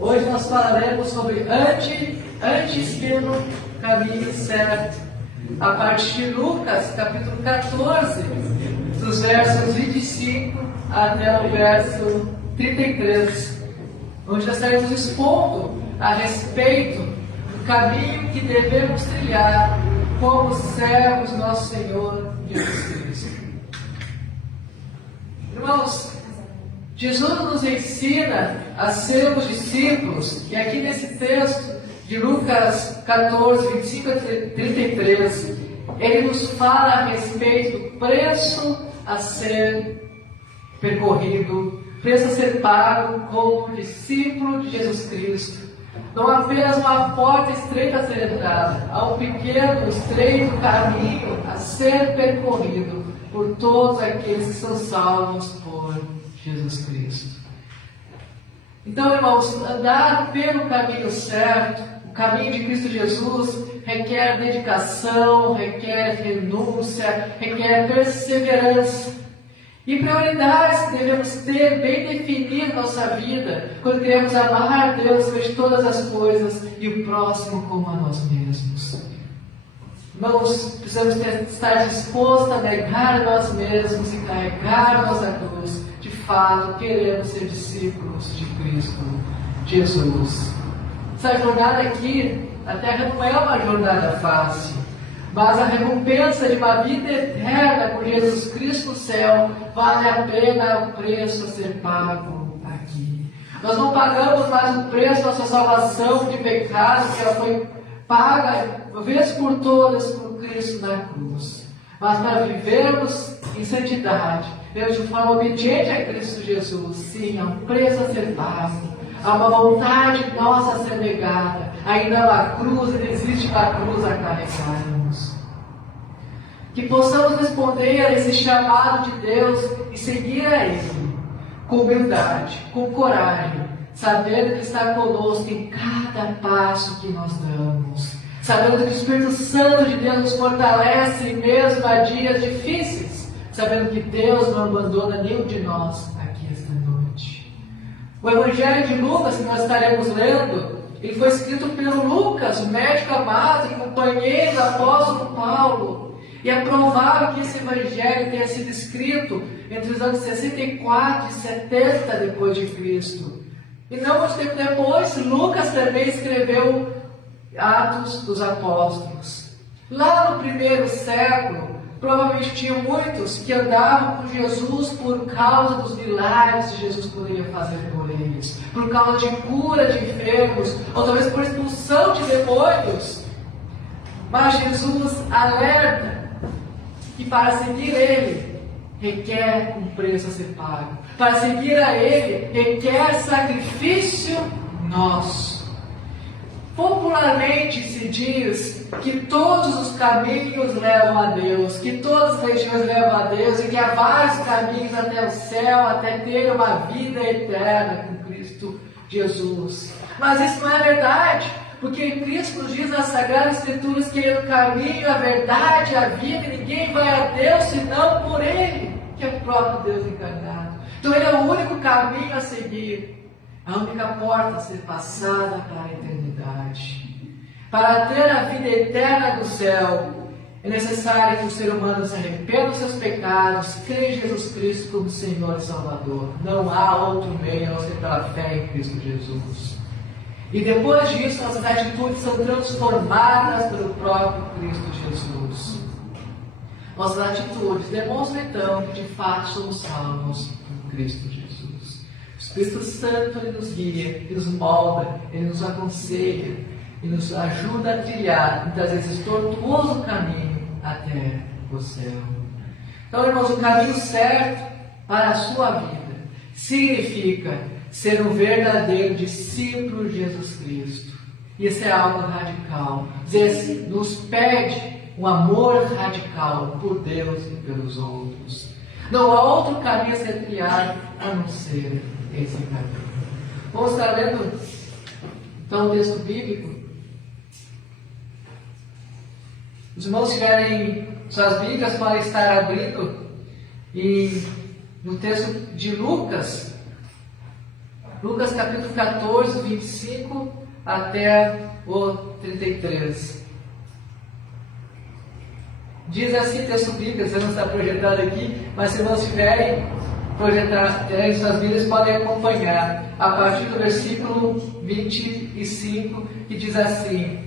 Hoje nós falaremos sobre antes pelo caminho certo, a partir de Lucas, capítulo 14, dos versos 25 até o verso 33, onde nós estaremos expondo a respeito do caminho que devemos trilhar como servos do nosso Senhor Jesus Cristo. Irmãos, Jesus nos ensina a sermos discípulos, e aqui nesse texto de Lucas 14, 25 a 33, ele nos fala a respeito do preço a ser percorrido, preço a ser pago como discípulo de Jesus Cristo. Não apenas uma porta estreita a ser entrada, há um pequeno, estreito caminho a ser percorrido por todos aqueles que são salvos por Jesus Cristo. Então, irmãos, andar pelo caminho certo, o caminho de Cristo Jesus, requer dedicação, requer renúncia, requer perseverança. E prioridades que devemos ter bem definidas na nossa vida, quando queremos amar a Deus sobre todas as coisas e o próximo como a nós mesmos. Irmãos, precisamos estar dispostos a negar a nós mesmos e carregar a nossa cruz. De fato, queremos ser discípulos de Cristo Jesus. Essa jornada aqui, a Terra não é uma jornada fácil, mas a recompensa de uma vida eterna com Jesus Cristo no céu vale a pena o preço a ser pago aqui. Nós não pagamos mais o preço da nossa salvação de pecado, que ela foi paga, uma vez por todas, por Cristo na cruz. Mas para vivermos em santidade, vivermos de forma obediente a Cristo Jesus, sim, há um preço a ser pago, há uma vontade nossa a ser negada, ainda há uma cruz, ainda existe uma cruz a carregarmos. Que possamos responder a esse chamado de Deus e seguir a Ele, com humildade, com coragem, sabendo que está conosco em cada passo que nós damos, sabendo que o Espírito Santo de Deus nos fortalece mesmo a dias difíceis, sabendo que Deus não abandona nenhum de nós aqui esta noite. O Evangelho de Lucas, que nós estaremos lendo, ele foi escrito pelo Lucas, o médico amado e companheiro do apóstolo Paulo. E é provável que esse Evangelho tenha sido escrito entre os anos 64 e 70 depois de Cristo. E não muito tempo depois, Lucas também escreveu Atos dos Apóstolos. Lá no primeiro século, provavelmente tinham muitos que andavam com Jesus por causa dos milagres que Jesus poderia fazer por eles, por causa de cura de enfermos, ou talvez por expulsão de demônios. Mas Jesus alerta que para seguir Ele requer um preço a ser pago. Para seguir a Ele requer sacrifício nosso. Popularmente se diz que todos os caminhos levam a Deus, que todas as religiões levam a Deus e que há vários caminhos até o céu, até ter uma vida eterna com Cristo Jesus. Mas isso não é verdade, porque Cristo nos diz nas Sagradas Escrituras que Ele é o caminho, a verdade, a vida, e ninguém vai a Deus senão por Ele, que é o próprio Deus encarnado. Então Ele é o único caminho a seguir, a única porta a ser passada para a eternidade. Para ter a vida eterna do céu, é necessário que o ser humano se arrependa dos seus pecados, creia em Jesus Cristo como Senhor e Salvador. Não há outro meio a não ser pela fé em Cristo Jesus. E depois disso, nossas atitudes são transformadas pelo próprio Cristo Jesus. Nossas atitudes demonstram então que de fato somos salvos por Cristo Jesus. O Espírito Santo ele nos guia, ele nos molda, ele nos aconselha e nos ajuda a trilhar, muitas vezes tortuoso caminho até o céu. Então, irmãos, o caminho certo para a sua vida significa ser um verdadeiro discípulo de Jesus Cristo. Isso é algo radical. Nos pede um amor radical por Deus e pelos outros. Não há outro caminho a ser trilhado a não ser esse caminho. Vamos estar lendo então o texto bíblico. Os irmãos tiverem suas Bíblias podem estar abrindo e no texto de Lucas, Lucas capítulo 14, 25 até o 33. Diz assim o texto bíblico, você não está projetado aqui, mas se não estiverem projetarem suas Bíblias, podem acompanhar. A partir do versículo 25, que diz assim: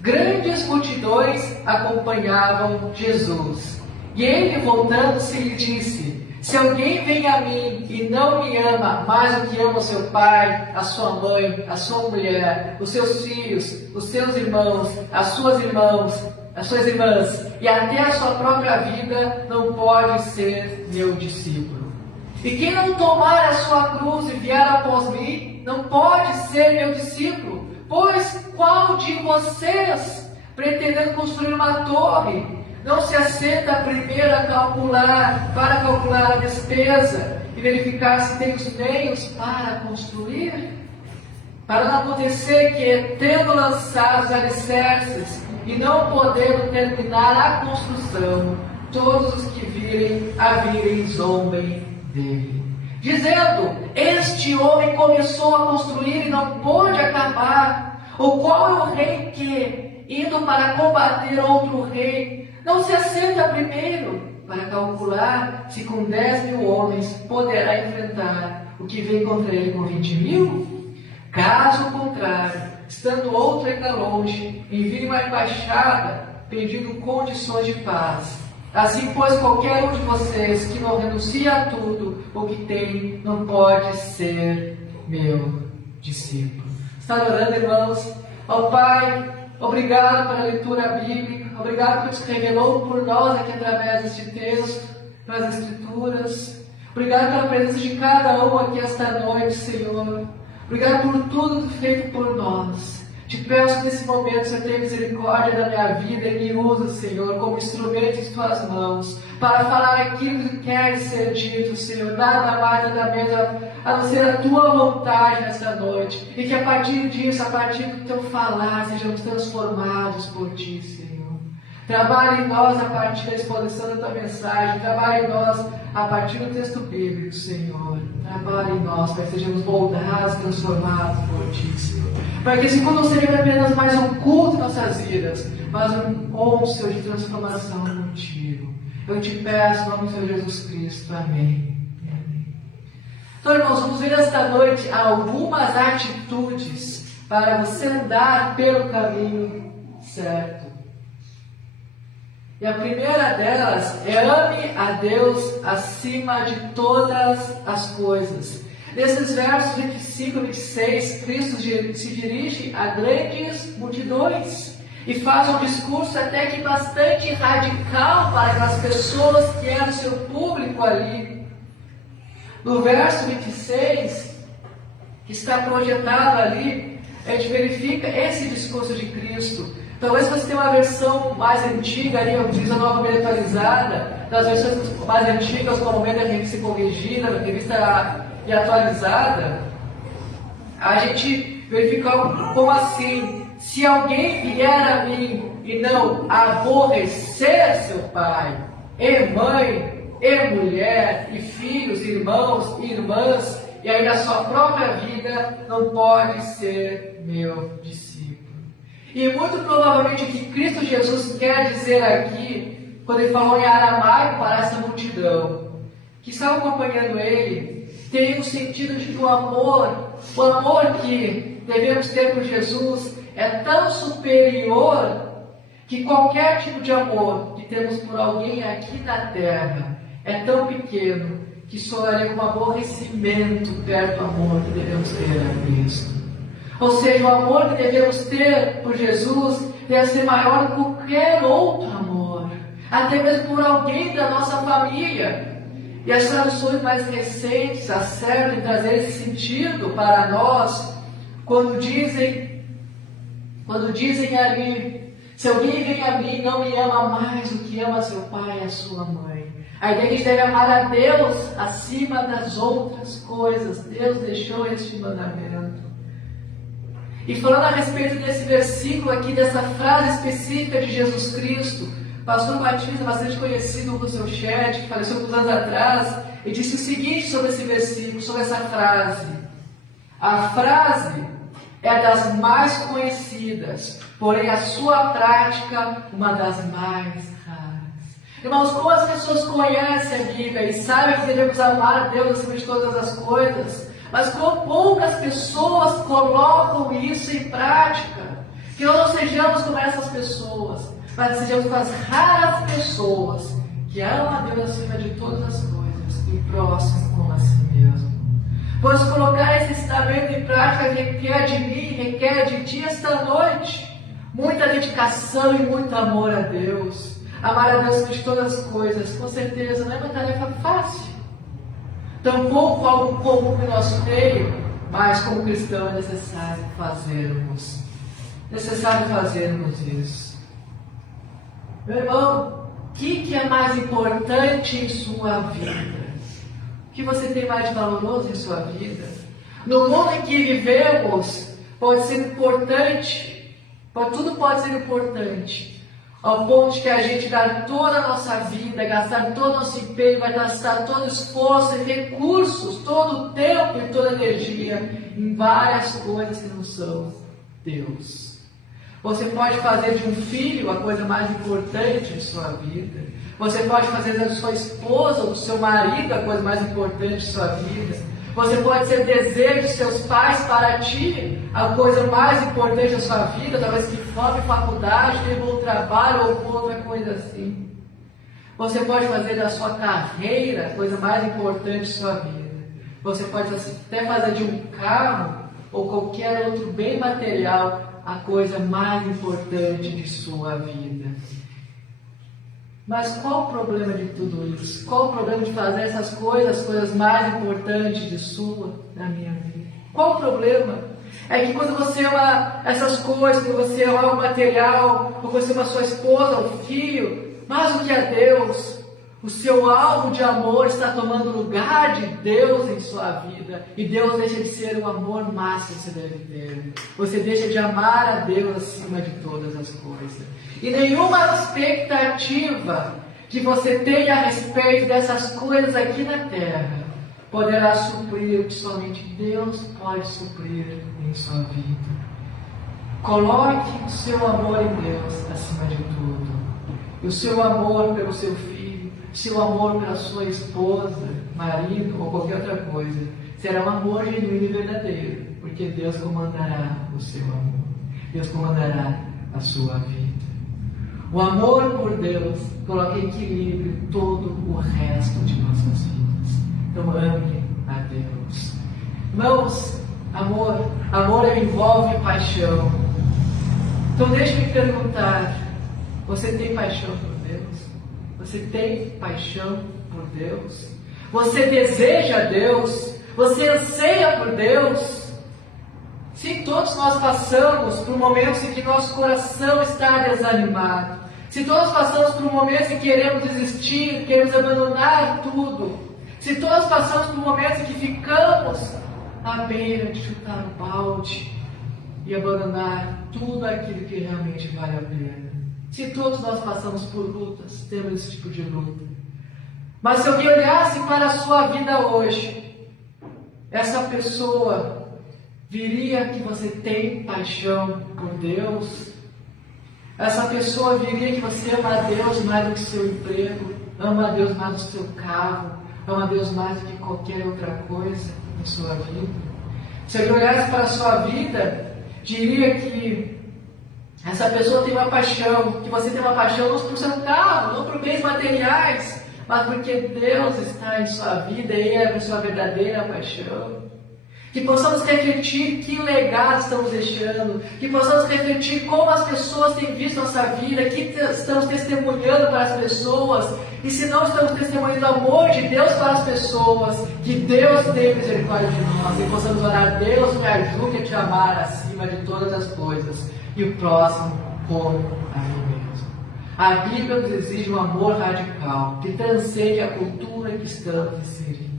Grandes multidões acompanhavam Jesus. E ele, voltando-se, lhe disse: Se alguém vem a mim e não me ama mais do que ama o seu pai, a sua mãe, a sua mulher, os seus filhos, os seus irmãos, as suas irmãs, e até a sua própria vida, não pode ser meu discípulo. E quem não tomar a sua cruz e vier após mim, não pode ser meu discípulo. Pois qual de vocês, pretendendo construir uma torre, não se assenta primeiro para calcular a despesa e verificar se tem os meios para construir? Para não acontecer que, tendo lançado os alicerces e não podendo terminar a construção, todos os que virem zombem dele, dizendo: Este homem começou a construir e não pôde acabar. Ou qual é o rei que, indo para combater outro rei, não se assenta primeiro para calcular se com 10.000 homens poderá enfrentar o que vem contra ele com 20.000? Caso contrário, estando outro ainda longe, envie uma embaixada pedindo condições de paz. Assim, pois, qualquer um de vocês que não renuncia a tudo o que tem, não pode ser meu discípulo. Está orando, irmãos? Ó Pai, obrigado pela leitura bíblica, obrigado por se revelou por nós aqui através deste texto, pelas Escrituras. Obrigado pela presença de cada um aqui esta noite, Senhor. Obrigado por tudo feito por nós. Te peço nesse momento, Senhor, tenha misericórdia da minha vida e me usa, Senhor, como instrumento em tuas mãos, para falar aquilo que quer ser dito, Senhor, nada mais, nada menos, a não ser a tua vontade nessa noite, e que a partir disso, a partir do teu falar, sejamos transformados por ti, Senhor. Trabalhe em nós a partir da exposição da tua mensagem, trabalhe em nós a partir do texto bíblico, Senhor. Trabalhe em nós para que sejamos moldados, transformados por ti, Senhor. Para que esse culto não seja apenas mais um culto em nossas vidas, mas um onço de transformação contigo. Eu te peço em nome do Senhor Jesus Cristo. Amém. Então, irmãos, vamos ver esta noite algumas atitudes para você andar pelo caminho certo. E a primeira delas é: ame a Deus acima de todas as coisas. Nesses versos 25 e 26, Cristo se dirige a grandes multidões e faz um discurso até que bastante radical para as pessoas que eram seu público ali. No verso 26, que está projetado ali, a gente verifica esse discurso de Cristo. Talvez você tenha uma versão mais antiga, ali, eu utilizo a nova Bíblia atualizada, das versões mais antigas, normalmente a gente se corrigida, a revista e atualizada, a gente verifica como assim: se alguém vier a mim e não aborrecer seu pai, e mãe, e mulher, e filhos, irmãos, e irmãs, e ainda a sua própria vida, não pode ser meu discípulo. E muito provavelmente o que Cristo Jesus quer dizer aqui, quando ele falou em aramaico para essa multidão que estava acompanhando ele, tem o sentido de que o amor que devemos ter por Jesus é tão superior que qualquer tipo de amor que temos por alguém aqui na terra é tão pequeno que soaria como aborrecimento perto do amor que devemos ter a Cristo. Ou seja, o amor que devemos ter por Jesus deve ser maior do que qualquer outro amor, até mesmo por alguém da nossa família. E as traduções mais recentes acertam em trazer esse sentido para nós, quando dizem ali: se alguém vem a mim e não me ama mais do que ama seu pai e a sua mãe. A ideia é que a gente deve amar a Deus acima das outras coisas. Deus deixou este mandamento. E falando a respeito desse versículo aqui, dessa frase específica de Jesus Cristo, pastor Batista, bastante conhecido no seu chat, que faleceu alguns anos atrás, ele disse o seguinte sobre esse versículo, sobre essa frase: A frase é das mais conhecidas, porém a sua prática uma das mais raras. Irmãos, como as pessoas conhecem a Bíblia e sabem que devemos amar a Deus acima de todas as coisas, mas como poucas pessoas colocam isso em prática. Que nós não sejamos como essas pessoas, mas sejamos como as raras pessoas que amam a Deus acima de todas as coisas e o próximo como a si mesmo. Pois colocar esse ensinamento em prática requer de mim, requer de ti esta noite muita dedicação e muito amor a Deus. Amar a Deus acima de todas as coisas, com certeza, não é uma tarefa fácil. Tampouco algo comum no nosso meio, mas como cristão é necessário fazermos. Necessário fazermos isso. Meu irmão, o que é mais importante em sua vida? O que você tem mais de valoroso em sua vida? No mundo em que vivemos, pode ser importante, tudo pode ser importante, ao ponto de que a gente dar toda a nossa vida, gastar todo o nosso empenho, vai gastar todo o esforço e recursos, todo o tempo e toda a energia em várias coisas que não são Deus. Você pode fazer de um filho a coisa mais importante de sua vida. Você pode fazer da sua esposa ou do seu marido a coisa mais importante de sua vida. Você pode ser desejo de seus pais para ti a coisa mais importante da sua vida, talvez que forme faculdade, ter bom trabalho ou outra coisa assim. Você pode fazer da sua carreira a coisa mais importante de sua vida. Você pode até fazer de um carro ou qualquer outro bem material a coisa mais importante de sua vida. Mas qual o problema de tudo isso? Qual o problema de fazer essas coisas, as coisas mais importantes de sua, da minha vida? Qual o problema? É que quando você ama essas coisas, quando você ama o material, quando você ama sua esposa, o filho, mais do que a Deus, o seu alvo de amor está tomando lugar de Deus em sua vida. E Deus deixa de ser o amor máximo que você deve ter. Você deixa de amar a Deus acima de todas as coisas. E nenhuma expectativa que você tenha a respeito dessas coisas aqui na terra poderá suprir o que somente Deus pode suprir em sua vida. Coloque o seu amor em Deus acima de tudo. E o seu amor pelo seu filho, seu amor pela sua esposa, marido ou qualquer outra coisa, será um amor genuíno e verdadeiro, porque Deus comandará o seu amor. Deus comandará a sua vida. O amor por Deus coloca em equilíbrio todo o resto de nossas vidas. Então ame a Deus. Irmãos, amor envolve paixão. Então deixe-me perguntar, você tem paixão por Deus? Você tem paixão por Deus? Você deseja Deus? Você anseia por Deus? Sim, todos nós passamos por momentos em que nosso coração está desanimado. Se todos passamos por momentos em que queremos desistir, queremos abandonar tudo. Se todos passamos por momentos em que ficamos à beira de chutar o balde e abandonar tudo aquilo que realmente vale a pena. Se todos nós passamos por lutas, temos esse tipo de luta. Mas se alguém olhasse para a sua vida hoje, essa pessoa viria que você tem paixão por Deus. Essa pessoa viria que você ama a Deus mais do que seu emprego, ama a Deus mais do que seu carro, ama a Deus mais do que qualquer outra coisa na sua vida. Se alguém olhasse para a sua vida, diria que essa pessoa tem uma paixão, que você tem uma paixão não por seu carro, não por bens materiais, mas porque Deus está em sua vida e é a sua verdadeira paixão. Que possamos refletir que legado estamos deixando, que possamos refletir como as pessoas têm visto nossa vida, que estamos testemunhando para as pessoas, e se não estamos testemunhando o amor de Deus para as pessoas, que Deus tenha misericórdia de nós, e possamos orar: Deus me ajude a te amar acima de todas as coisas, e o próximo como a mim mesmo. A Bíblia nos exige um amor radical, que transcende a cultura em que estamos inseridos.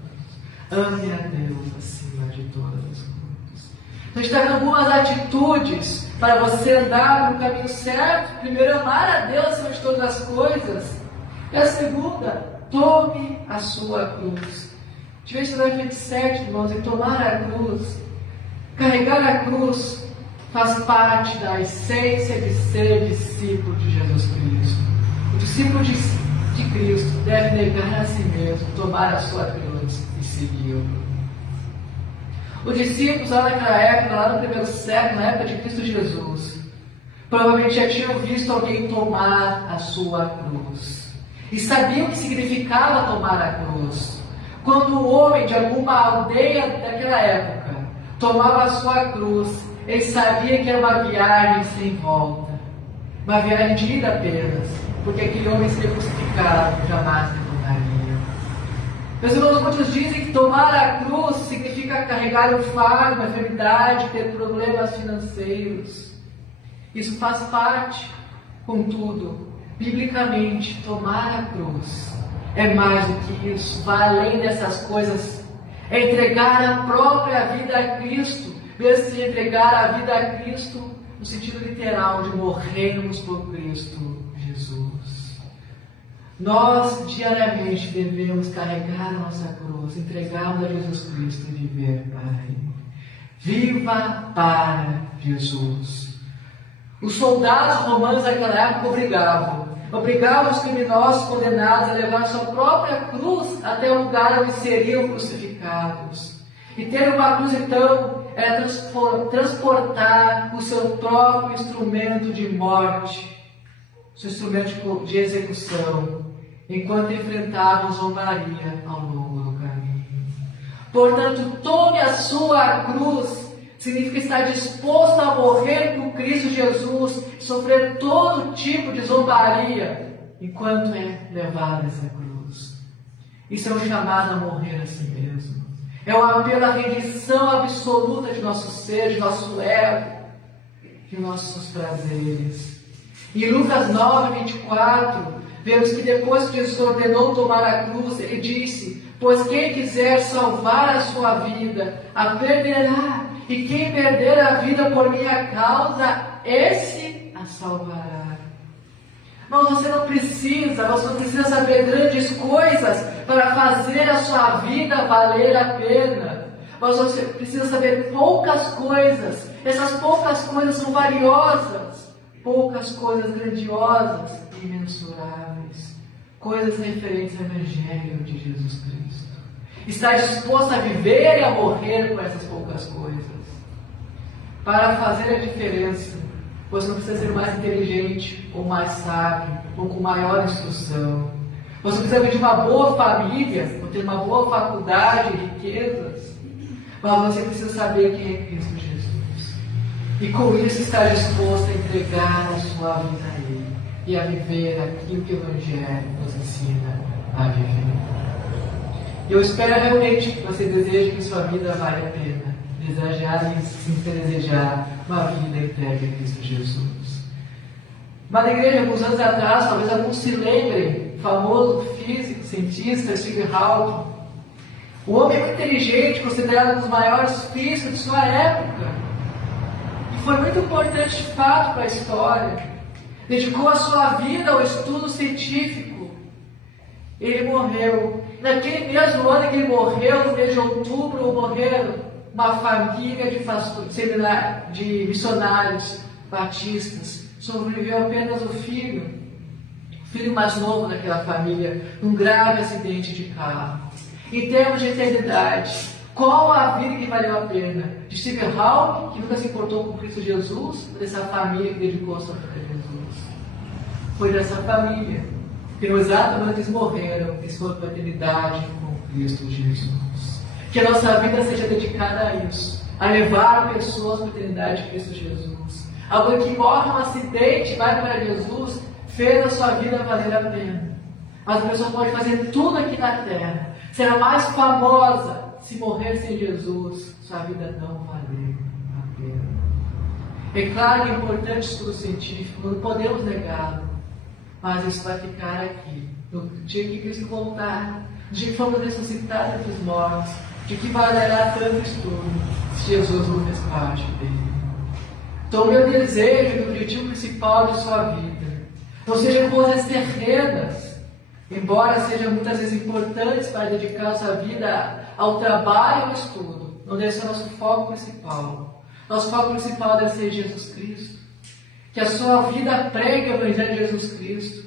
Ame a Deus acima de todas as coisas. Então, a gente está dando algumas atitudes para você andar no caminho certo. Primeiro, amar a Deus acima de todas as coisas. E a segunda, tome a sua cruz. Tivemos que 27, irmãos, em tomar a cruz. Carregar a cruz faz parte da essência de ser discípulo de Jesus Cristo. O discípulo de Cristo deve negar a si mesmo, tomar a sua cruz e segui-lo. Os discípulos lá naquela época, lá no primeiro século, na época de Cristo Jesus, provavelmente já tinham visto alguém tomar a sua cruz. E sabiam o que significava tomar a cruz. Quando o homem de alguma aldeia daquela época tomava a sua cruz, ele sabia que era uma viagem sem volta. Uma viagem de ida apenas, porque aquele homem seria crucificado, jamais retornaria. Meus irmãos, muitos dizem que tomar a cruz significa carregar um fardo, uma enfermidade, ter problemas financeiros. Isso faz parte, contudo, biblicamente, tomar a cruz é mais do que isso, vai além dessas coisas. É entregar a própria vida a Cristo, mesmo se entregar a vida a Cristo no sentido literal de morrermos por Cristo Jesus. Nós diariamente devemos carregar a nossa cruz, entregá-la a Jesus Cristo e viver para Ele. Viva para Jesus. Os soldados romanos daquela época obrigavam os criminosos condenados a levar sua própria cruz até o lugar onde seriam crucificados. E ter uma cruz, então, era transportar o seu próprio instrumento de morte, seu instrumento de execução, enquanto enfrentavam zombaria ao longo do caminho. Portanto, tome a sua cruz. Significa estar disposto a morrer por Cristo Jesus, sofrer todo tipo de zombaria, enquanto é levado essa cruz. Isso é um chamado a morrer a si mesmo. É um apelo à rendição absoluta de nosso ser, de nosso ego, de nossos prazeres. Em Lucas 9, 24, vemos que depois que Jesus ordenou tomar a cruz, ele disse: pois quem quiser salvar a sua vida, a perderá. E quem perder a vida por minha causa, esse a salvará. Mas você não precisa saber grandes coisas para fazer a sua vida valer a pena. Mas você precisa saber poucas coisas. Essas poucas coisas são valiosas. Poucas coisas grandiosas e imensuráveis. Coisas referentes ao Evangelho de Jesus Cristo. Está disposto a viver e a morrer por essas poucas coisas. Para fazer a diferença, você não precisa ser mais inteligente, ou mais sábio, ou com maior instrução. Você precisa vir de uma boa família, ou ter uma boa faculdade, riquezas. Mas você precisa saber quem é Cristo Jesus. E com isso estar disposto a entregar a sua vida a Ele. E a viver aquilo que o Evangelho nos ensina a viver. Eu espero realmente que você deseje que sua vida valha a pena. Desejar uma vida entregue a Cristo Jesus. Mas na igreja, alguns anos atrás, talvez alguns se lembrem, o famoso físico, cientista, Stephen Hawking, o homem muito inteligente, considerado um dos maiores físicos de sua época, e foi muito importante de fato para a história, dedicou a sua vida ao estudo científico. Ele morreu. Naquele mesmo ano que ele morreu, no mês de outubro, morreram uma família de missionários batistas. Sobreviveu apenas o filho mais novo daquela família, num grave acidente de carro. Em termos de eternidade, qual a vida que valeu a pena? De Stephen Hawking, que nunca se importou com Cristo Jesus, ou dessa família que dedicou a sua vida a Jesus? Foi dessa família, que no exato momento eles morreram, eles foram para a eternidade com Cristo Jesus. Que a nossa vida seja dedicada a isso, a levar pessoas para a eternidade de Cristo Jesus. Alguém que morre num acidente e vai para Jesus, fez a sua vida valer a pena. Mas a pessoa pode fazer tudo aqui na terra, será mais famosa se morrer sem Jesus, sua vida não valer a pena. É claro que é importante o estudo científico, não podemos negá-lo, mas isso vai ficar aqui, no dia que Cristo voltar, no dia que formos ressuscitados entre os mortos. De que valerá tanto estudo se Jesus não fez parte dele? Então, o meu desejo e o objetivo principal de sua vida não sejam coisas terrenas, embora sejam muitas vezes importantes para dedicar a sua vida ao trabalho e ao estudo, não deve ser o nosso foco principal. Nosso foco principal deve ser Jesus Cristo. Que a sua vida pregue o Evangelho de Jesus Cristo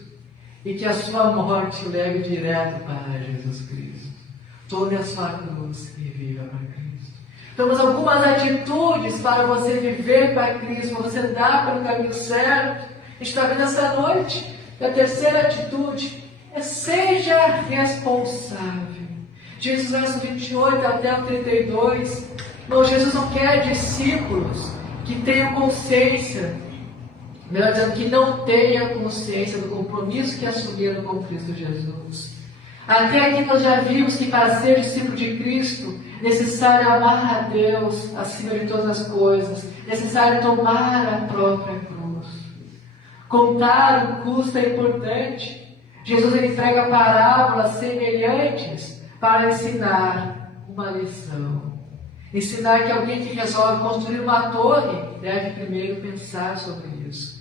e que a sua morte leve direto para Jesus Cristo. Tome a sua cruz e viva para Cristo. Temos algumas atitudes para você viver para Cristo, para você dar pelo caminho certo. A gente está vendo essa noite. E a terceira atitude é: seja responsável. Jesus, verso 28 até o 32. Não, Jesus não quer discípulos que tenham consciência, melhor dizendo, que não tenham consciência do compromisso que assumiram com Cristo Jesus. Até aqui nós já vimos que para ser discípulo de Cristo, é necessário amar a Deus acima de todas as coisas, é necessário tomar a própria cruz. Contar o custo é importante. Jesus ele prega parábolas semelhantes para ensinar uma lição. Ensinar que alguém que resolve construir uma torre deve primeiro pensar sobre isso.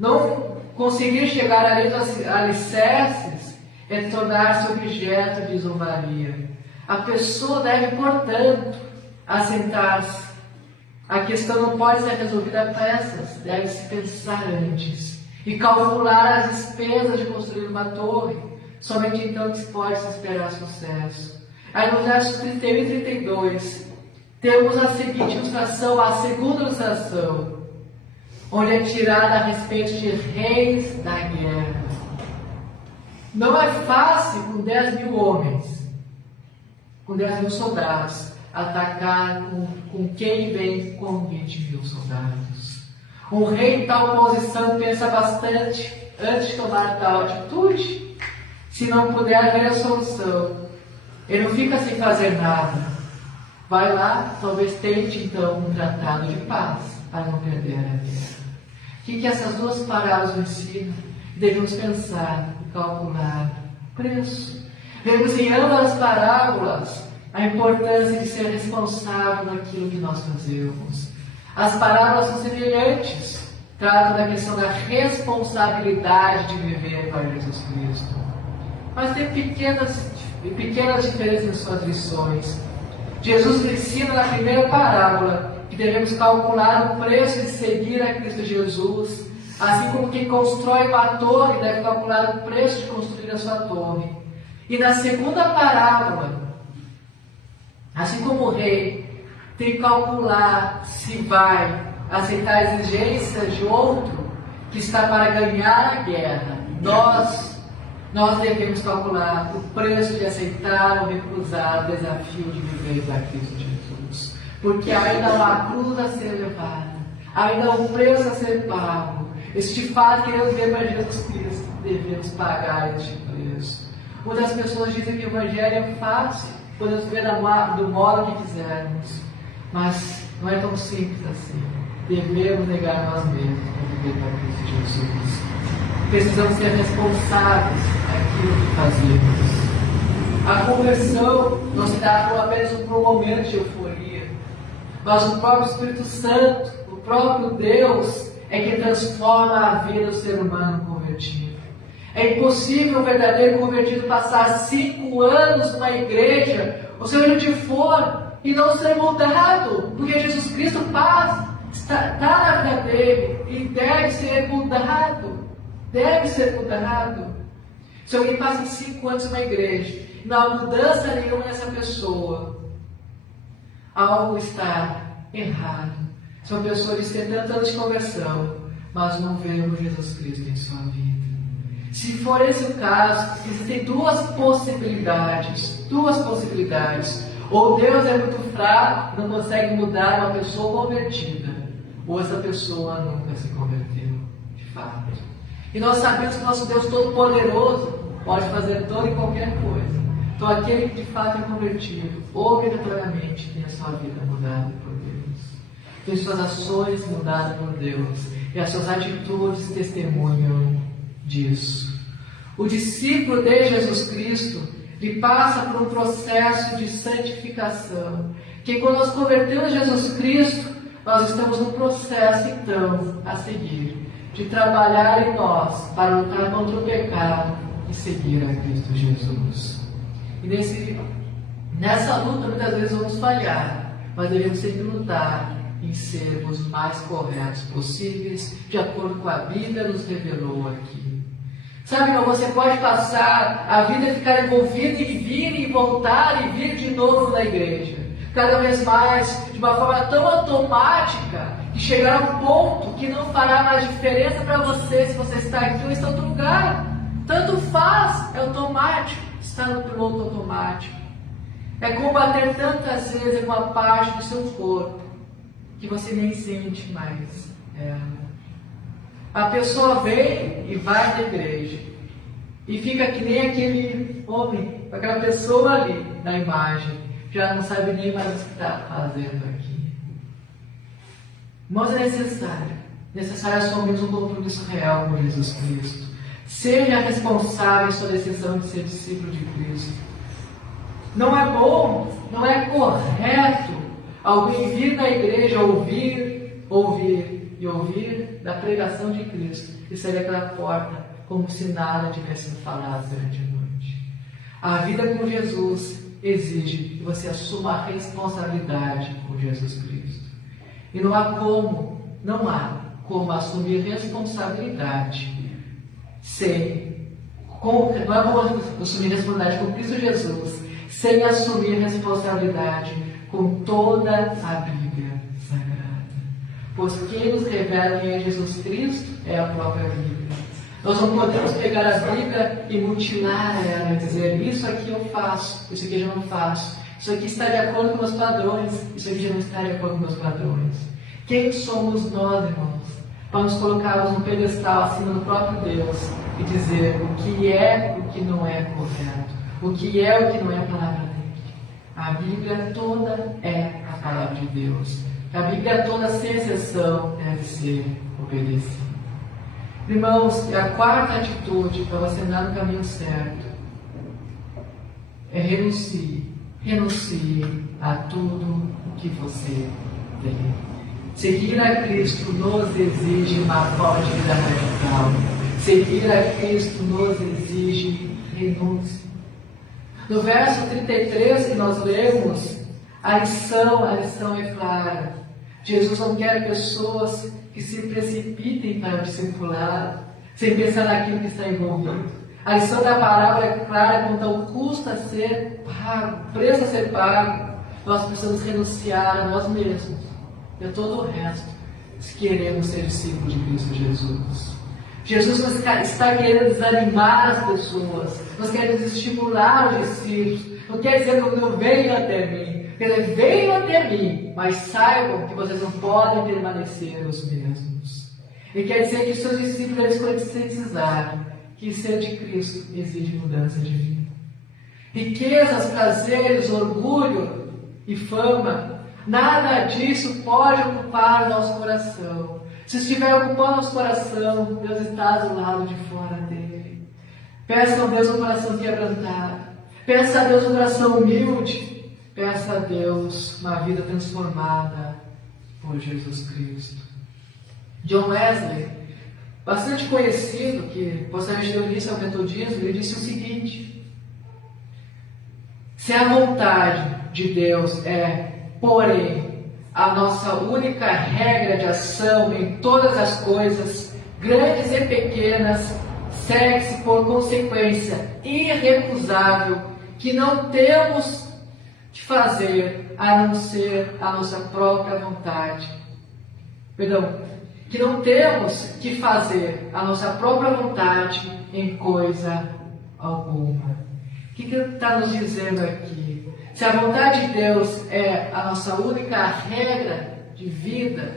Não conseguir chegar além dos alicerces é tornar-se objeto de zombaria. A pessoa deve, portanto, assentar-se. A questão não pode ser resolvida a pressas, deve-se pensar antes e calcular as despesas de construir uma torre. Somente então que se pode esperar sucesso. Aí no versos 31 e 32, temos a seguinte ilustração, a segunda ilustração, onde é tirada a respeito de reis da guerra. Não é fácil com 10 mil homens, com 10 mil soldados, atacar com quem vem com 20 mil soldados. Um rei em tal posição pensa bastante antes de tomar tal atitude. Se não puder ver a solução, ele não fica sem fazer nada. Vai lá, talvez tente então um tratado de paz para não perder a guerra. O que essas duas parábolas nos ensinam? Devemos pensar e calcular preço. Vemos em ambas as parábolas a importância de ser responsável naquilo que nós fazemos. As parábolas são semelhantes, tratam da questão da responsabilidade de viver para Jesus Cristo. Mas tem pequenas diferenças em suas lições. Jesus ensina na primeira parábola que devemos calcular o preço de seguir a Cristo Jesus, assim como quem constrói uma torre deve calcular o preço de construir a sua torre. E na segunda parábola, assim como o rei tem que calcular se vai aceitar as exigências de outro que está para ganhar a guerra, nós devemos calcular o preço de aceitar ou recusar o desafio de viver para Cristo Jesus. Porque ainda há uma cruz a ser levada, ainda há um preço a ser pago. Este fato, queremos ver para Jesus Cristo, devemos pagar este preço. Muitas pessoas dizem que o Evangelho é fácil, podemos ver do modo que quisermos. Mas não é tão simples assim. Devemos negar nós mesmos para viver para Cristo Jesus. Precisamos ser responsáveis daquilo que fazemos. A conversão não se dá apenas por um momento de euforia, mas o próprio Espírito Santo, o próprio Deus, é quem transforma a vida do ser humano convertido. É impossível um verdadeiro convertido passar 5 anos numa igreja, ou seja, onde for, e não ser mudado, porque Jesus Cristo está na vida dele e deve ser mudado. Deve ser mudado. Se alguém passa 5 anos numa igreja e não há mudança nenhuma nessa pessoa, algo está errado. Se uma pessoa diz ter tantos anos de conversão, mas não vemos Jesus Cristo em sua vida. Se for esse o caso, existem duas possibilidades. Ou Deus é muito fraco, não consegue mudar uma pessoa convertida, ou essa pessoa nunca se converteu, de fato. E nós sabemos que nosso Deus Todo-Poderoso pode fazer toda e qualquer coisa. Então aquele que de fato é convertido, obrigatoriamente tem a sua vida mudada por Deus. Tem suas ações mudadas por Deus. E as suas atitudes testemunham disso. O discípulo de Jesus Cristo, ele passa por um processo de santificação. Que quando nós convertemos Jesus Cristo, nós estamos num processo então a seguir. De trabalhar em nós para lutar contra o pecado e seguir a Cristo Jesus. E nessa luta muitas vezes vamos falhar, mas devemos sempre lutar em sermos os mais corretos possíveis, de acordo com a Bíblia nos revelou aqui. Sabe, irmão, você pode passar a vida e ficar envolvido em vir e voltar e vir de novo na igreja, cada vez mais, de uma forma tão automática, que chegará a um ponto que não fará mais diferença para você se você está aqui ou está em outro lugar. Tanto faz, é automático, está no piloto automático. É combater tantas vezes uma parte do seu corpo que você nem sente mais ela. A pessoa vem e vai na igreja e fica que nem aquele homem, aquela pessoa ali na imagem, já não sabe nem mais o que está fazendo aqui. Mas é necessário assumirmos um compromisso real com Jesus Cristo. Seja responsável em sua decisão de ser discípulo de Cristo. Não é bom, não é correto alguém vir na igreja ouvir da pregação de Cristo e sair daquela porta como se nada tivesse sido falado durante a noite. A vida com Jesus exige que você assuma a responsabilidade com Jesus Cristo. E não há como assumir responsabilidade não é como assumir responsabilidade com Cristo Jesus sem assumir responsabilidade com toda a Bíblia Sagrada. Pois quem nos revela quem é Jesus Cristo é a própria Bíblia. Nós não podemos pegar a Bíblia e mutilar ela e dizer: isso aqui eu faço, isso aqui eu já não faço, isso aqui está de acordo com meus padrões, isso aqui já não está de acordo com meus padrões. Quem somos nós, irmãos, para nos colocarmos num pedestal acima do próprio Deus e dizer o que é, o que não é correto, o que é, o que não é a palavra dele? A Bíblia toda é a palavra de Deus. A Bíblia toda, sem exceção, deve ser obedecida. Irmãos, a quarta atitude para você andar no caminho certo é renuncie a tudo o que você tem. Seguir a Cristo nos exige uma forma de vida radical. Seguir a Cristo nos exige renúncia. No verso 33 que nós lemos, a lição é clara. Jesus não quer pessoas que se precipitem para o discipulado, sem pensar naquilo que está envolvido. A lição da parábola é clara quanto ao custo a ser pago, o preço a ser pago. Nós precisamos renunciar a nós mesmos e a todo o resto, se queremos ser discípulos de Cristo Jesus. Jesus não está querendo desanimar as pessoas, nós queremos estimular os discípulos. Não quer dizer que não venham até mim, quer dizer, venham até mim, mas saibam que vocês não podem permanecer os mesmos. E quer dizer que os seus discípulos devem conscientizar que ser de Cristo exige mudança de vida. Riquezas, prazeres, orgulho e fama, nada disso pode ocupar nosso coração. Se estiver ocupando nosso coração, Deus está do lado de fora dele. Peça a Deus um coração quebrantado. Peça a Deus um coração humilde. Peça a Deus uma vida transformada por Jesus Cristo. John Wesley, bastante conhecido, que posteriormente deu início ao metodismo, ele disse o seguinte: se a vontade de Deus é, porém, a nossa única regra de ação em todas as coisas, grandes e pequenas, segue-se por consequência irrecusável que não temos de fazer a não ser a nossa própria vontade. Que não temos que fazer a nossa própria vontade em coisa alguma. O que ele está nos dizendo aqui? Se a vontade de Deus é a nossa única regra de vida,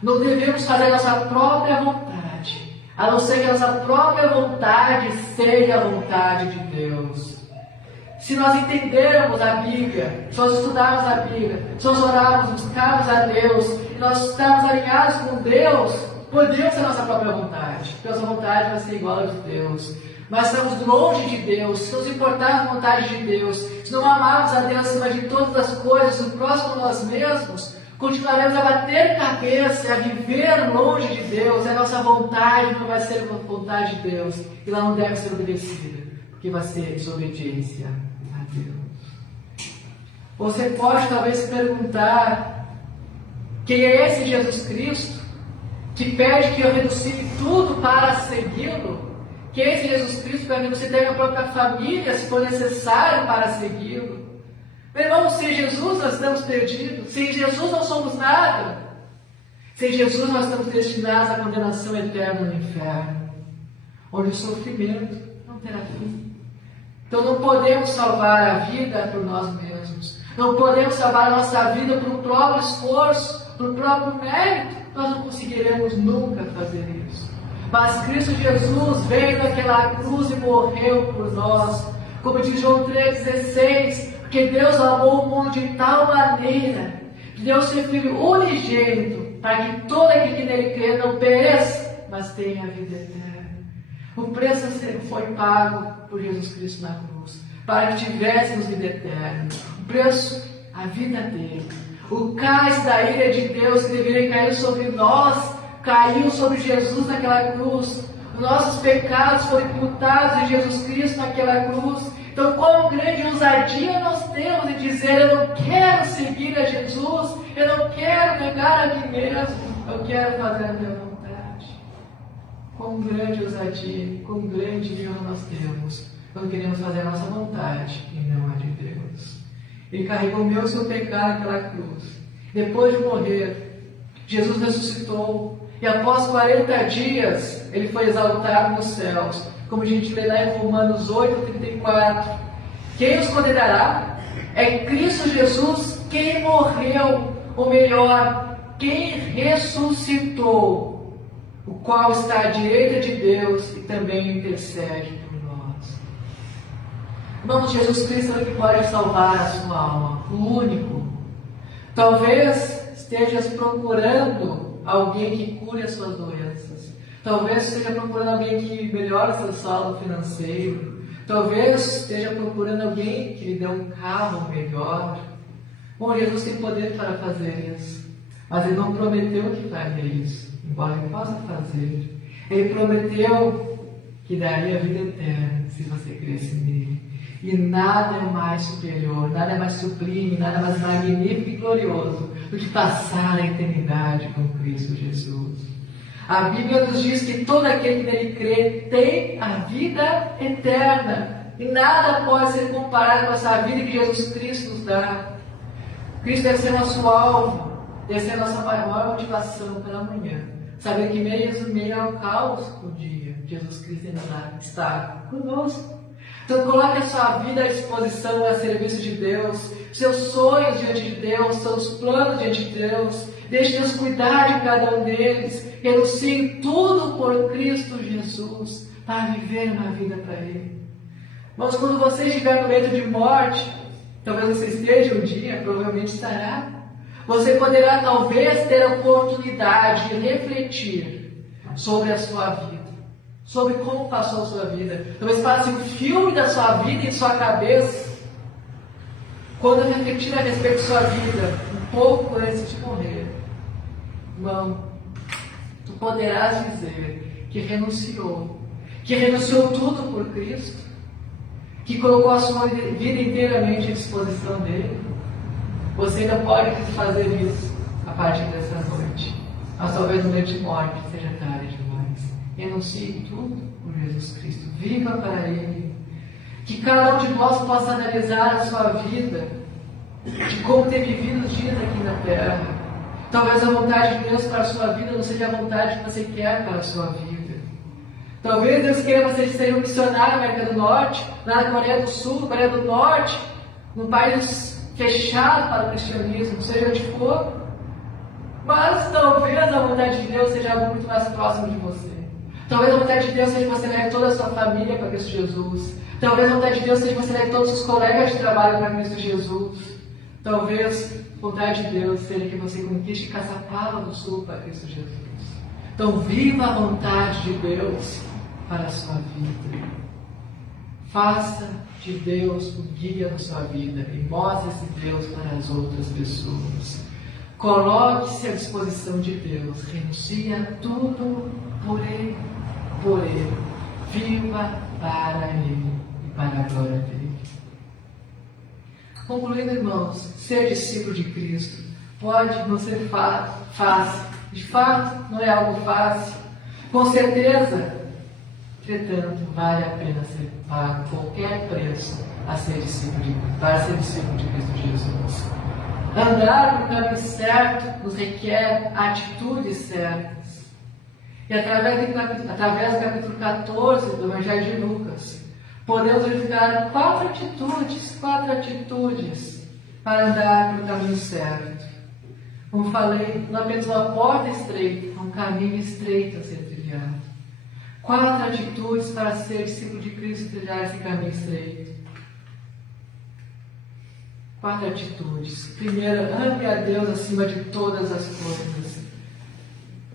não devemos fazer a nossa própria vontade, a não ser que a nossa própria vontade seja a vontade de Deus. Se nós entendermos a Bíblia, se nós estudarmos a Bíblia, se nós orarmos, buscarmos a Deus, e nós estarmos alinhados com Deus, podemos ser a nossa própria vontade, porque a nossa vontade vai ser igual a de Deus. Mas estamos longe de Deus, se nos importarmos com a vontade de Deus, se não amarmos a Deus acima de todas as coisas, o próximo a nós mesmos, continuaremos a bater cabeça, a viver longe de Deus. A nossa vontade não vai ser a vontade de Deus, e ela não deve ser obedecida, porque vai ser desobediência a Deus. Você pode talvez se perguntar: quem é esse Jesus Cristo que pede que eu renuncie tudo para segui-lo? Quem é esse Jesus Cristo para renunciar minha própria família, se for necessário, para segui-lo? Meu irmão, sem Jesus nós estamos perdidos. Sem Jesus não somos nada. Sem Jesus nós estamos destinados à condenação eterna no inferno, onde o sofrimento não terá fim. Então não podemos salvar a vida por nós mesmos. Não podemos salvar a nossa vida por um próprio esforço, por um próprio mérito. Nós não conseguiremos nunca fazer isso. Mas Cristo Jesus veio daquela cruz e morreu por nós. Como diz João 3,16, porque Deus amou o mundo de tal maneira que deu seu Filho unigênito, para que todo aquele que nele crê não pereça, mas tenha a vida eterna. O preço foi pago por Jesus Cristo na cruz, para que tivéssemos vida eterna. O preço, a vida dele. O cálice da ira de Deus que deveria cair sobre nós, caiu sobre Jesus naquela cruz. Os nossos pecados foram imputados em Jesus Cristo naquela cruz. Então, quão grande ousadia nós temos em dizer: eu não quero seguir a Jesus, eu não quero negar a mim mesmo, eu quero fazer a minha vontade. Quão grande ousadia, quão grande erro nós temos quando queremos fazer a nossa vontade e não a de Deus. Ele carregou o meu e o seu pecado naquela cruz. Depois de morrer, Jesus ressuscitou. E após 40 dias, ele foi exaltado nos céus. Como a gente lê lá em Romanos 8:34. Quem os condenará? É Cristo Jesus quem morreu, ou melhor, quem ressuscitou, o qual está à direita de Deus e também intercede por nós. Irmãos, Jesus Cristo é o que pode salvar a sua alma, o único. Talvez estejas procurando alguém que cure as suas doenças. Talvez esteja procurando alguém que melhore seu saldo financeiro. Talvez esteja procurando alguém que lhe dê um carro melhor. Bom, Jesus tem poder para fazer isso, mas Ele não prometeu que faria isso, embora Ele possa fazer. Ele prometeu que daria a vida eterna se você cresce nele. E nada é mais superior, nada é mais sublime, nada é mais magnífico e glorioso do que passar a eternidade com Cristo Jesus. A Bíblia nos diz que todo aquele que nele crê tem a vida eterna. E nada pode ser comparado com essa vida que Jesus Cristo nos dá. Cristo deve ser nosso alvo, deve ser a nossa maior motivação pela manhã. Saber que meio ao caos do dia, Jesus Cristo ainda está conosco. Então coloque a sua vida à disposição, a serviço de Deus, seus sonhos diante de Deus, seus planos diante de Deus. Deixe Deus cuidar de cada um deles. Renuncie tudo por Cristo Jesus, para viver uma vida para Ele. Mas quando você estiver no leito de morte, talvez você esteja um dia, provavelmente estará, você poderá talvez ter a oportunidade de refletir sobre a sua vida, sobre como passou a sua vida. Talvez passe um filme da sua vida em sua cabeça. Quando refletir a respeito de sua vida, um pouco antes de morrer, irmão, tu poderás dizer que renunciou tudo por Cristo, que colocou a sua vida inteiramente à disposição dele. Você ainda pode fazer isso a partir dessa noite, mas talvez no leito de morte seja tarde demais. Renuncie tudo por Jesus Cristo, viva para Ele. Que cada um de nós possa analisar a sua vida, de como ter vivido os dias aqui na terra. Talvez a vontade de Deus para a sua vida não seja a vontade que você quer para a sua vida. Talvez Deus queira você ser um missionário na América do Norte, na Coreia do Sul, Coreia do Norte, num país fechado para o cristianismo, seja onde for. Mas talvez a vontade de Deus seja algo muito mais próximo de você. Talvez a vontade de Deus seja que você leve toda a sua família para Cristo Jesus. Talvez a vontade de Deus seja que você leve todos os colegas de trabalho para Cristo Jesus. Talvez a vontade de Deus seja que você conquiste Caçapava do Sul para Cristo Jesus. Então viva a vontade de Deus para a sua vida. Faça de Deus o guia da sua vida e mostre esse Deus para as outras pessoas. Coloque-se à disposição de Deus. Renuncie a tudo por Ele, por Ele. Viva para Ele e para a glória dele. Concluindo, irmãos, ser discípulo de Cristo pode não ser fácil. De fato, não é algo fácil. Com certeza, entretanto, vale a pena ser pago qualquer preço para ser discípulo de Cristo Jesus. Andar no caminho certo nos requer atitudes certas. E através do capítulo 14 do Evangelho de Lucas, podemos verificar quatro atitudes para andar no caminho certo. Como falei, não apenas uma porta estreita, é um caminho estreito a ser trilhado. Quatro atitudes para ser discípulo de Cristo e trilhar esse caminho estreito. Quatro atitudes. Primeira, ame a Deus acima de todas as coisas.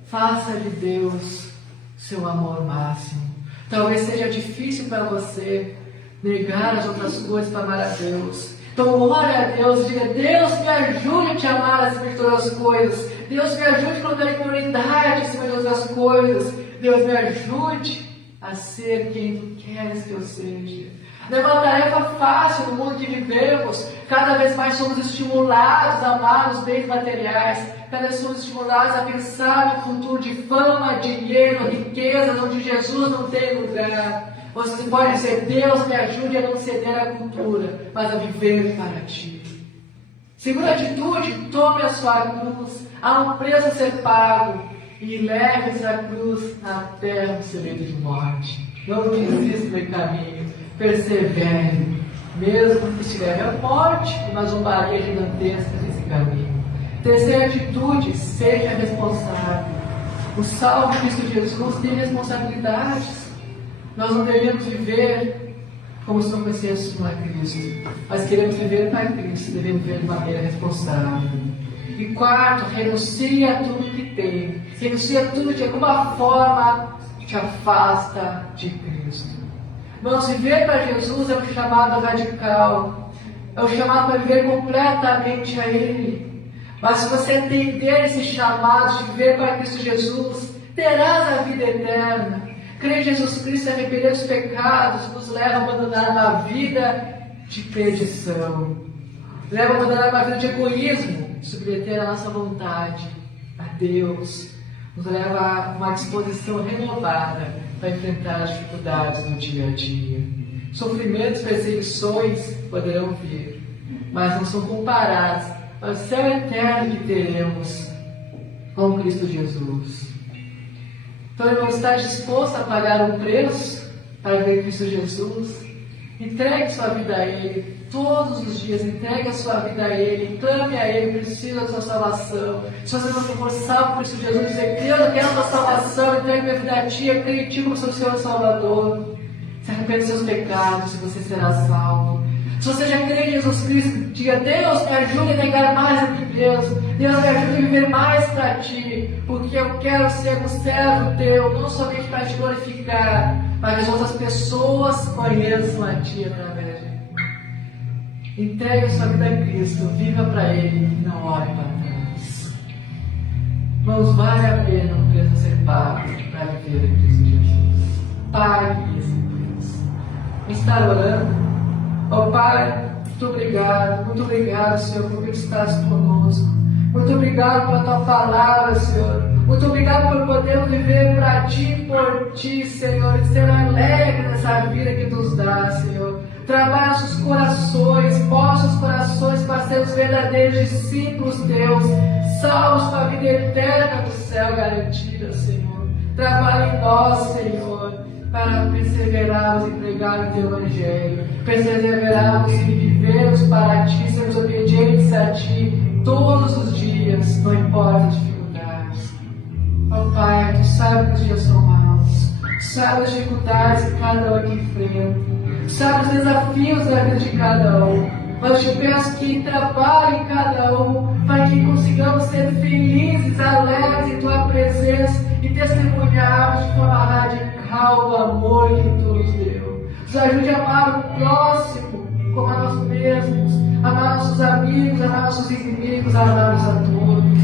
Faça de Deus seu amor máximo. Talvez seja difícil para você negar as outras coisas para amar a Deus. Então ore a Deus e diga: Deus, me ajude a te amar acima de todas as coisas. Deus, me ajude a colocar em comunidade acima de todas as coisas. Deus, me ajude a ser quem Tu queres que eu seja. Não é uma tarefa fácil no mundo que vivemos. Cada vez mais somos estimulados a amar os bens materiais. Cada vez somos estimulados a pensar no futuro de fama, dinheiro, riquezas, onde Jesus não tem lugar. Você pode dizer: Deus, me ajude a não ceder à cultura, mas a viver para Ti. Segunda atitude: tome a sua cruz. Há um preço a ser pago. E leve essa cruz até o seu leito de morte. Não desista do caminho. Persevere. Mesmo que se leve à morte, uma zombaria gigantesca nesse caminho. Terceira atitude: seja responsável. O salvo Cristo Jesus tem responsabilidades. Nós não devemos viver como se não conhecêssemos a Cristo, mas queremos viver para Cristo, devemos viver de maneira responsável. E quarto, renuncie a tudo que tem. Renuncie a tudo que de alguma forma te afasta de Cristo. Irmãos, viver para Jesus é um chamado radical. É um chamado para viver completamente a Ele. Mas se você entender esse chamado de viver para Cristo Jesus, terás a vida eterna. Crer em Jesus Cristo e arrepender dos pecados nos leva a abandonar uma vida de perdição. Leva a abandonar uma vida de egoísmo, submeter a nossa vontade a Deus. Nos leva a uma disposição renovada para enfrentar as dificuldades do dia a dia. Sofrimentos, perseguições poderão vir, mas não são comparados ao céu eterno que teremos com Cristo Jesus. Então, irmão, está disposto a pagar um preço para ver Cristo Jesus? Entregue sua vida a Ele todos os dias. Entregue a sua vida a Ele. Clame a Ele. Precisa da sua salvação. Se você não for salvo por Cristo Jesus, dizer: Deus, eu quero a tua salvação. Entregue minha vida a Ti. Eu creio em Ti como seu Senhor e Salvador. Se arrependa dos seus pecados e você será salvo. Se você já crê em Jesus Cristo, diga: Deus, me ajude a negar mais a Ti mesmo. Deus, me ajude a viver mais para Ti, porque eu quero ser um servo Teu, não somente para Te glorificar, mas que as outras pessoas conheçam a Ti através de mim. Entregue a sua vida a Cristo, viva para Ele e não olhe para trás. Irmãos, vale a pena o preço ser pago para viver em Cristo Jesus. Pague esse preço. Estar orando. Ó Pai, muito obrigado, Senhor, por estás conosco. Muito obrigado pela Tua palavra, Senhor. Muito obrigado por podermos viver para Ti e por Ti, Senhor, e ser alegre nessa vida que nos dá, Senhor. Trabalha nossos corações, mostra os corações para sermos verdadeiros discípulos Teus, salvos para a vida eterna do céu garantida, Senhor. Trabalha em nós, Senhor, para perseverarmos em pregar o Teu Evangelho, perseverarmos em vivermos para Ti, sermos obedientes a Ti todos os dias, não importa as dificuldades. Ó Pai, Tu sabe que os dias são maus, Tu sabe as dificuldades que cada um enfrenta, Tu sabe os desafios da vida de cada um, mas Te peço que trabalhe em cada um, para que consigamos ser felizes, alegres em Tua presença e testemunharmos de forma radical o amor que Tu nos deu. Nos ajude a amar o próximo como a nós mesmos, amar nossos amigos, amar nossos inimigos, amar-nos a todos.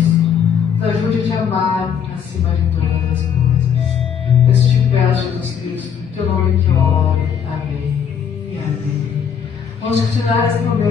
Nos ajude a te amar acima de todas as coisas. Eu te peço, Jesus Cristo, em Teu nome que eu oro. Amém e amém. Vamos continuar esse momento.